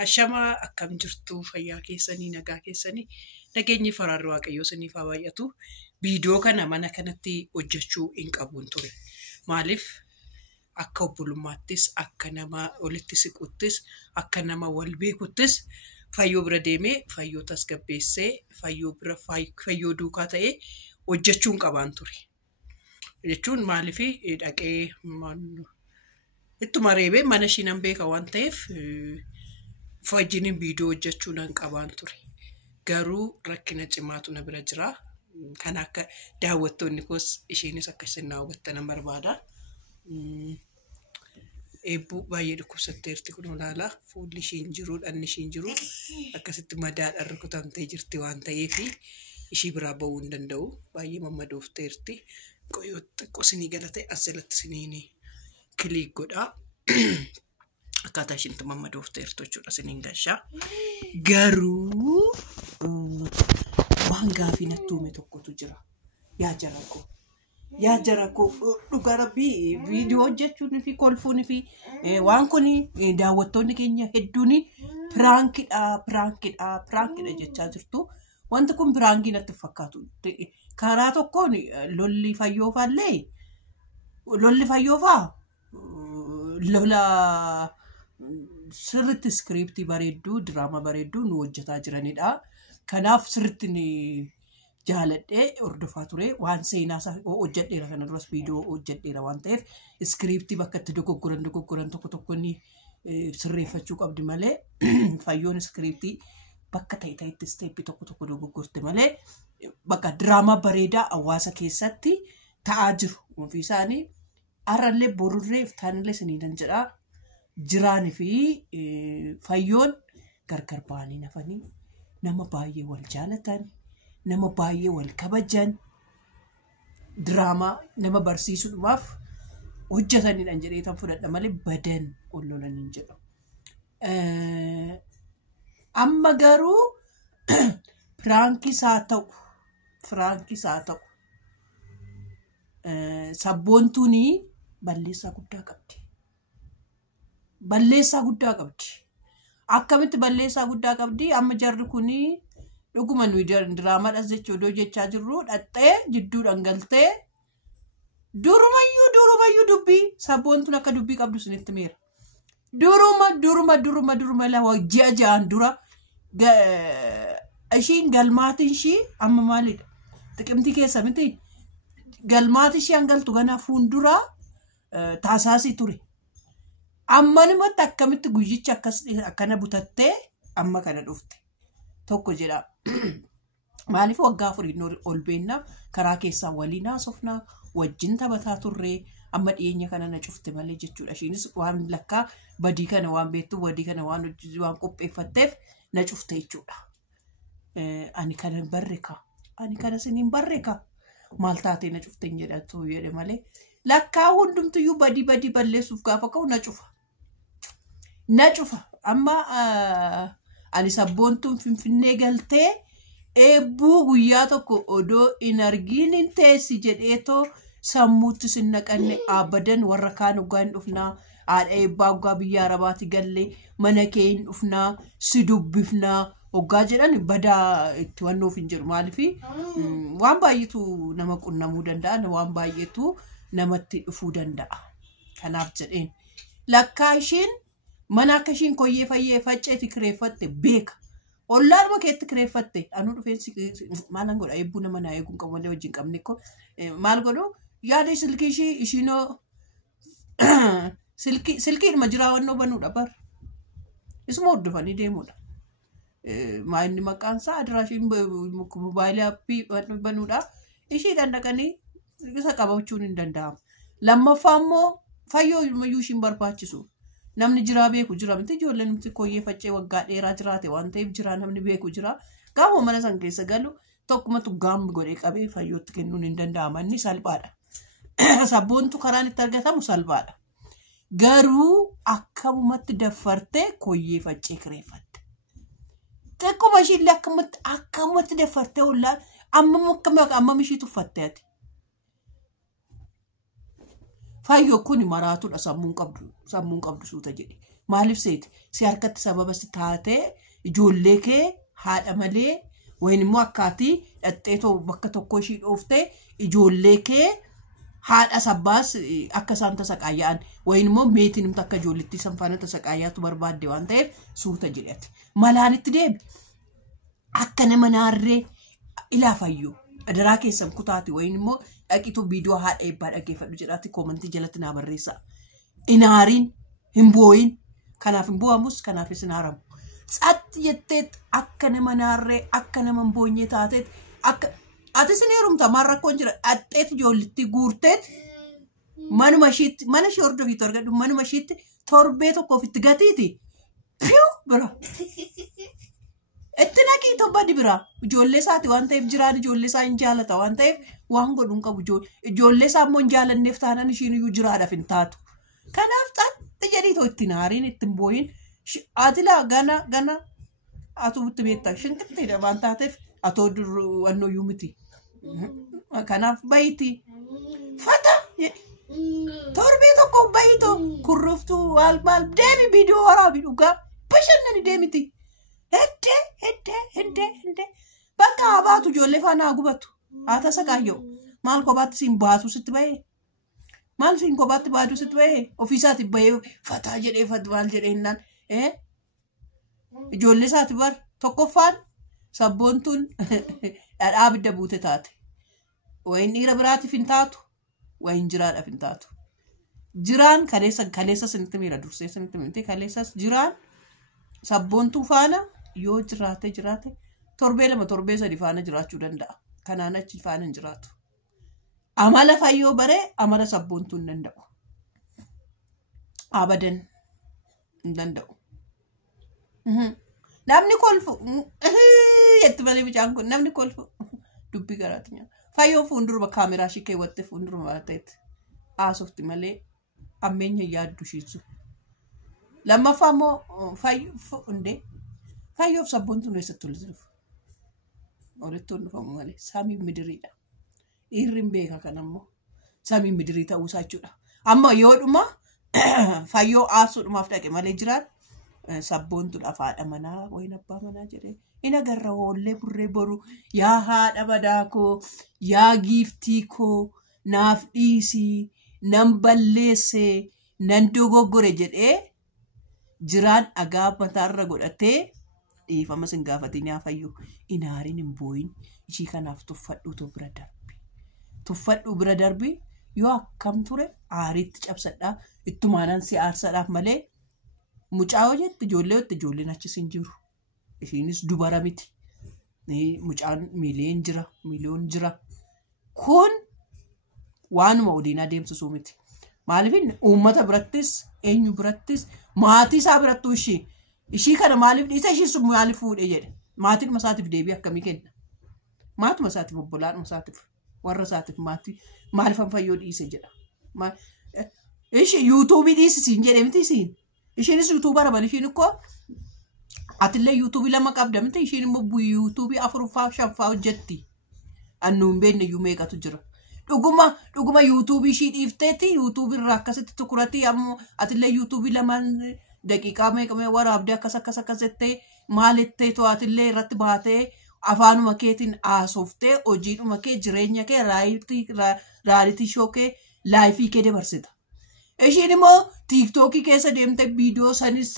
Hashama akkam jirtu fayyaa keessanii nagaa keessanii nageenyi faraarri waaqayyoo siniif haa baay'atu. Viidiyoo kana mana kanatti hojjechuu hin qabuun ture. Maaliif akka obbulummaattis akka nama walitti siquttis akka nama wal beekuttis fayyoo bira deemee fayyoo tasgabbeessee fayyoo bira fayyoo duukaa ta'ee hojjechuu hin qabaan ture. Jechuun maaliif dhaqee ittuma reebee mana ishiin beeka waan ta'eef fajjiniin viidiyoo hojjechuu nan qabaan ture. Garuu rakkina cimaatu na bira jira. Kan akka daawwattoonni koos ishiinis akka isin hubattan barbaada. Eebbuu baay'ee dhukkubsatteerti kun olaala. Fuulli ishiin jiru, dhanni ishiin jiru akkasitti madaadhaan rukutamtee jirti waan ta'eef ishii biraa ba'uu hin danda'u. Baay'ee mammadoofteerti. Qoyoo xiqqoo isinii galatee as jalatti isiniin kiliik godhaa. Akkaataa ishiin itti mammadoofteertu jechuudha isiniin gashaa. Garuu waan gaafii natti uume tokkotu jira. Yaa jara koo dhugaa rabbii viidiyoo hojjechuun fi kolfuun fi waan kun daawwattoonni keenya hedduun piraankidha jechaa jirtu. Wanti kun piraankii natti fakkaatu. Karaa tokkoon lolli fayyoofaa lola sirriitti iskiriiptii bareedduu diraama bareedduu nu hojjetaa jiranidha. Kanaaf sirriitti jaaladhee hordofaa ture. Waan seenaa hojjedheera kana duras viidiyoo hojjedheera waan ta'eef iskiriiptii bakka itti dogoggoran tokko inni sirreeffachuu qabdi malee fayyoon iskiriiptii bakka ta'etti isteeppii tokko dogoggorte malee bakka diraamaa bareedaa hawaasa keessatti ta'aa jiru. Ofii isaanii har'allee borurree iftaanillee isiniinan jedhaa. Jiraanii fi fayyoon gargar ba'anii nafanii nama baay'ee wal jaalatan, nama baay'ee wal kabajan, diraamaa nama barsiisuudhaaf hojjetanidhaan jedhee tan fudhadha malee badan ol lolanii hin jedhu. Amma garuu firaankis haa ta'u sabboontuun balleessaa guddaa qabdi. Akkamitti balleessaa guddaa qabdi? Amma jarri kuni dhuguma nuyi diraamaadhas jechuudha jechaa jirru dhattee jidduudhaan galtee durumayyuu dubbii sabboontuun akka dubbii qabdu isinitti meera. Duruma lafa ji'a ja'an dura ishiin galmaatiin ishii amma maalidha? Xiqimtii keessa miti galmaatiin ishii hangaltu ganaa fuulduraa taasaasii ture. Ammanumatti akkamitti guyyicha akkana butattee amma kana dhufte tokko jedha. Maaliif waggaa 4 ol beennaa karaa keessaa waliin haasofnaa wajjin taphataa turree amma dhiyeenya kana na cufte malee jechuudha. Ishiinis waan lakkaa badii kana waan beektuuf badii kana waan qopheeffatteef na cufte jechuudha. Ani kana siniin barreeka maal taatee na cufte hin jedhatu jedhe malee lakkaa hundumtuyyuu badii balleessuuf gaafa ka'u na cufa. Amma ani sabboontuun Finfinnee galtee eebbuu guyyaa tokko odoo hin argiin hin teessi jedheetoo sammuutti sin naqanne abadan warra kaan dhugaa hin dhufnaa haadha eebbaa dhugaa biyya arabaati gallee mana kee hin dhufnaa si dubbifnaa hoggaa jedhan badaa itti wannoof hin jiru. Maaliif waan baay'eetu nama qunnamuu danda'a, waan baay'eetu namatti dhufuu danda'a. Kanaaf jedheen lakkaa ishiin mana akka ishiin koyyee fayyee facceeti kireeffatte beeka. Ollaanuma keetti kireeffatte anuu dhufeensi maalan godha eebbuu nama naa eeguun qabu malee wajjin qabne ko maal godhu yaada silkii ishiinoo silkiidhuma jiraawannoo banuudha bar isuma hordofanii deemuudha. Maayinni maqaansaa adiraashiin mobaayilii aappii banuudha. Ishiidhaan dhaqanii isa qabachuun hin danda'amu. Lammaffaa immoo fayyoo iyyuu ishiin barbaachisu. Namni jiraa beeku jira miti ijoolleen nuti koyyee faccee waggaa dheeraa jiraate waan ta'eef jira namni beeku jira. Gaafa mana san keessa galu tokkumatu gaambi godhee qabee fayyootti kennuun hin danda'ama. Inni salphaadha. Sabboontu karaan itti argatamu salphaadha. Garuu akkamumatti daffartee koyyee faccee kireeffatte. Xiqquma ishiillee akkamumatti daffartee ollaan ammam ishii tuffatte ati. Fayyoo kun maraatuudha sammuun qabdu suuta jedhe. maaliif seeti si harkatti sababa si taatee ijoollee kee haadha malee wayin immoo akkaatii dhaxxeetoo bakka tokko ishii dhooftee ijoollee kee haadha sabbaas akka isaan tasaqaayaan wayin immoo meetiin immoo akka ijoolletti sanfaana tasaqaayaatu barbaadde waan ta'eef suuta jedhate malaanitti deebi akka nama naarree ilaafayyoo adaraa keessan kutaati wayin immoo dhaqitu viidiyoo haadha eebbaa dhaggeeffadhu jedhaati koomentii jalatti naa barreessa inaariin hin booyin kanaaf hin bu'amus kanaaf isin haramu Satti jetteet akka nama naarree akka nama boonyee taateet akka ati sin heerumta marrakkoon jira dhaxxeet ijoollitti guurteet manuma ishiitti mana ishee hordofiitu argadhu manuma ishiitti torbee tokkoof itti gatiiti piu bira itti naqii tobbadi bira ijoollee isaati waan ta'eef jiraan ijoollee isaa hin jaalata waan ta'eef waan godhuun qabu ijoollee isaa immoo hin jaalanneef taanaan ishiin iyyuu jiraadhaaf hin taatu kanaaf xaxxi jedhii too ittiin haariin ittiin booyin Atila gana atu butti beektaa shinqixxiidha waan taateef atoo wannoo yuumiti kanaaf bayti fata torbee tokko bayito kurruftu maal deemi viidiyoo waraabi dhugaa bashannani deemiti hedde bakka abaatu ijoollee faanaa gubatu haata saqaayyoo maal kophaatti siin baasu sitti bahee maal siin kophaatti baaduu sitti bahee ofiisaatti bahee fataa jedhee maal jedhee hinnaan ijoollee isaati bar tokkoffaan sabboontuun dhadhaa abidda buute taate wayin dhiira biraatiif hin taatu wayin jiraadhaaf hin taatu jiraan kaleessa sinitti miira dursee sinitti miti kaleessas jiraan sabboontuu faana yoo jiraate torbee lama torbee sadi faana jiraachuu danda'a kanaan achi faana hin jiraatu amala fayyoo baree amala sabboontuu hin danda'u abadan hin danda'u namni kolfu yetti malee bichaan kun namni kolfu dubbii garaati nyaa fayyoo fuulduruma kaameraa ishee keewwatte fuulduruma ta'etti haasofti malee ammeenya yaaddu shiitsu lammaffaa immoo fayyoof sabboontuun eessatti ol jiruuf olitti ol dhufamu malee saamiin midiriidha dhiirri hin beeka kan ammoo saamiin midirii ta'uusaa jechuudha amma yoodhuma fayyoo aarsuudhumaaf dhaqe malee jiraan sabboontuudha haadha manaa wayin abbaa manaa jedhee ina garra hoollee burree boru yaa haadha madaa koo yaa giiftii koo naaf dhiisii nan balleessee nan dogoggore jedhee jiraan dhagaa mataarra godhatee dhiifama sin gaafatiin yaa fayyoo inaariin hin booyin ishii kanaaf tuffadhu bira darbi yoo akkam ture aariitti cabsadhaa ittumaanan si aarsadhaaf malee mucaa jetti ijoolleen achis hin jiru ishiinis dubara miti mucaan miliyoon jira kun waanuma odiin adeemsisuu miti maaliif uummata birattis eenyu birattis maatii isaa birattuu ishii kana maaliif dhiisa ishii sun maaliif fuudhee jedhe maatiin masaatiif deebii akkamii kenna maatuma isaatiif obbolaadhuma isaatiif warra isaatiif maatii maaliifan fayyoo dhiise jedha ishii yuutuubii dhiisisiin jedhe miti isiin ishiinis yuutuubara bal ishiin ikkoo atillee yuutuubii lama qabda miti ishiin immoo yuutuubii afuruffaa shanfaa hojjetti annuun beekne iyyuu meeqatu jira dhuguma yuutuubii ishii dhiifteeti yuutuubii irraa akkasitti tukuratii ammoo atillee yuutuubii lamaan daqiiqaa meeqamee waraabdee akkas jettee maalittee to'atillee irratti baatee afaanuma keetiin haasoftee hojiidhuma kee jireenya kee raalitii shoo kee laayifii kee dabarsita. Ishiin immoo tiiktookii keessa deemte viidiyoo sanis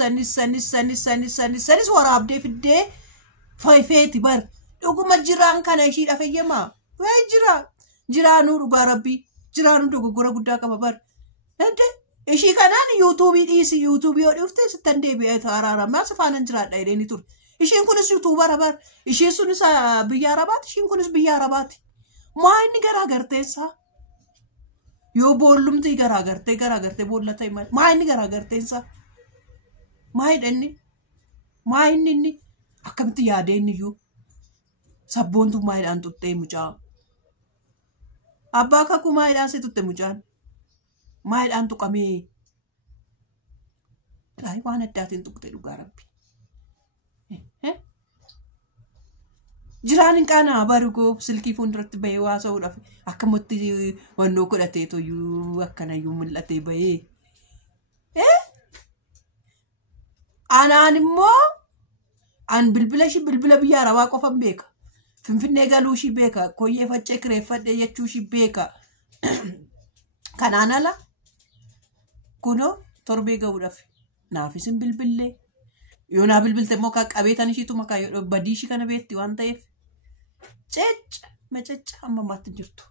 waraabdee fiddee feeti bar dhuguma jiraan kana ishiidha fayyamaa wayi jiraanuu dhugaa rabbii jiraanuu dogoggora guddaa qaba bar ishii kanaan yuutuubii dhiisi yuutuubii yoo dhufte sittan deebi'ee araaramaa safaanan jiraadha jedhanii ture ishiin kunis yuutuubara bar ishiin sunis biyya arabaati ishiin kunis biyya arabaati maa inni garaagarteensaa yoo boollumti garaagartee boolla ta'e maa inni garaagarteensaa maa inni akkamitti yaadee inni iyyuu sabboontu maayidhaan tuttee mucaa abbaa kakuu maayidhaan see tutte mucaan maayidhaan tuqamee waan addaatiin tuqte dhugaa rabbi jiraan hin qaanaa barugoo silkii fuulduratti bahee haasa'uudhaaf akkamatti wannoo godhatee toyyuu akkanayyuu mul'atee bahee Anaan immoo an bilbila biyya Arabaa qofan beeka. Finfinnee galuu ishii beeka. Koyyee faccee kireeffadhee jechuu ishii beeka. Kanaan ala kunoo torbee ga'uudhaaf naafis hin bilbillee. Yoo naa bilbilte immoo kan qabeetan ishiitu makaa yoo badii ishii kana beetti waan ta'eef. Macacca amma maatti jirtu.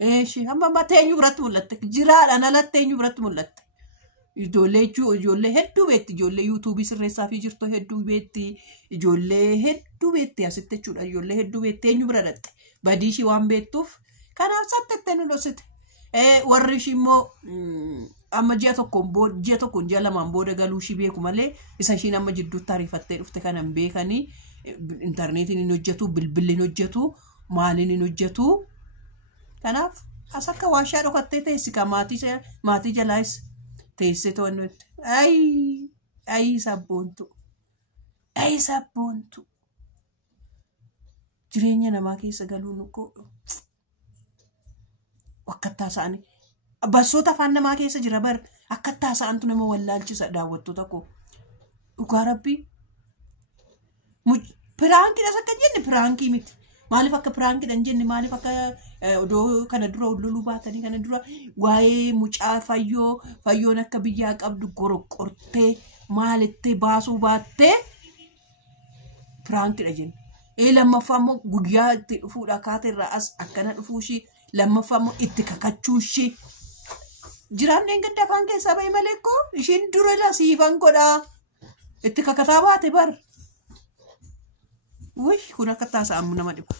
Ishee amma maatti eenyu biratti mul'atte? Jiraadhaan alatti eenyu biratti mul'atte? Ijoollee hedduu beetti. Ijoollee yuutuubii sirreessaa fi jirtu hedduu beetti. Ijoollee hedduu beetti asitti jechuudha. Ijoollee hedduu beetti eenyu bira dhatte? Badii ishii waan beektuuf kanaaf sattettee nu dhoksite. Warri ishii immoo amma ji'a tokkoon ji'a lamaan booda galuu ishii beeku malee isa ishiin amma jidduutti ariifattee dhufte kanan beekanii intarneetiin hin hojjetu, bilbilli hin hojjetu, maaliin hin hojjetu. Kanaaf as akka waashaa dhokattee teessika maatii jalaas teessee to'annutti. Ayi sabboontu. Jireenya namaa keessa galuun nukkoo akkattaa isaanii. Bassoota afaan namaa keessa jira bar akkattaa isaantu nama wallaalchisa daawwattoota koo. Dhugaa rabbii. Piraankiidhas akka jenne piraankii miti. Maaliif akka piraankiidhaan jenne maaliif akka odoo kana dura olloluu baatanii kana dura waa'ee mucaa fayyoon akka biyyaa qabdu goroqortee maalittee baasuu baattee piraankiidha jenne. Lammaffaa immoo guyyaa itti dhufuudha kaate irraa as akkana dhufuu ishii lammaffaa immoo itti kakachuu ishii. Jiraanneen gadda afaan keessaa bahe malee koo ishiin dura lasiifan godhaa itti kakataa baate bar. Kun akka taasa'amu nama dhiba.